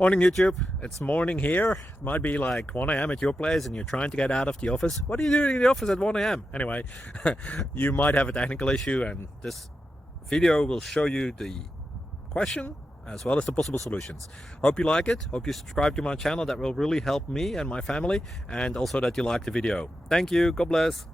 Morning YouTube, it's morning here. It might be like 1 a.m. at your place and you're trying to get out of the office. What are you doing in the office at 1 a.m.? Anyway, you might have a technical issue and this video will show you the question as well as the possible solutions. Hope you like it, hope you subscribe to my channel. That will really help me and my family, and also that you like the video. Thank you, God bless.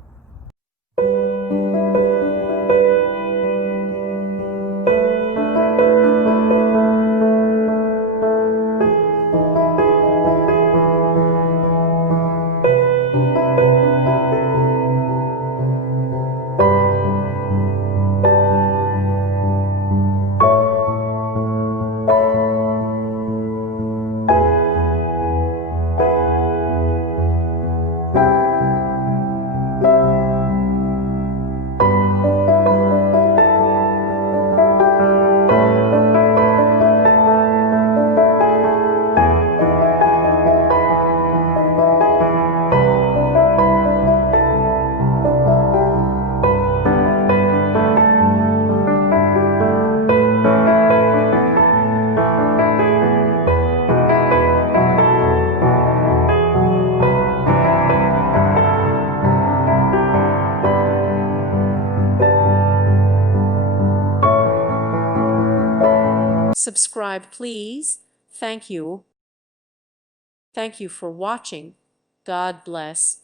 Subscribe, please. Thank you. Thank you for watching. God bless.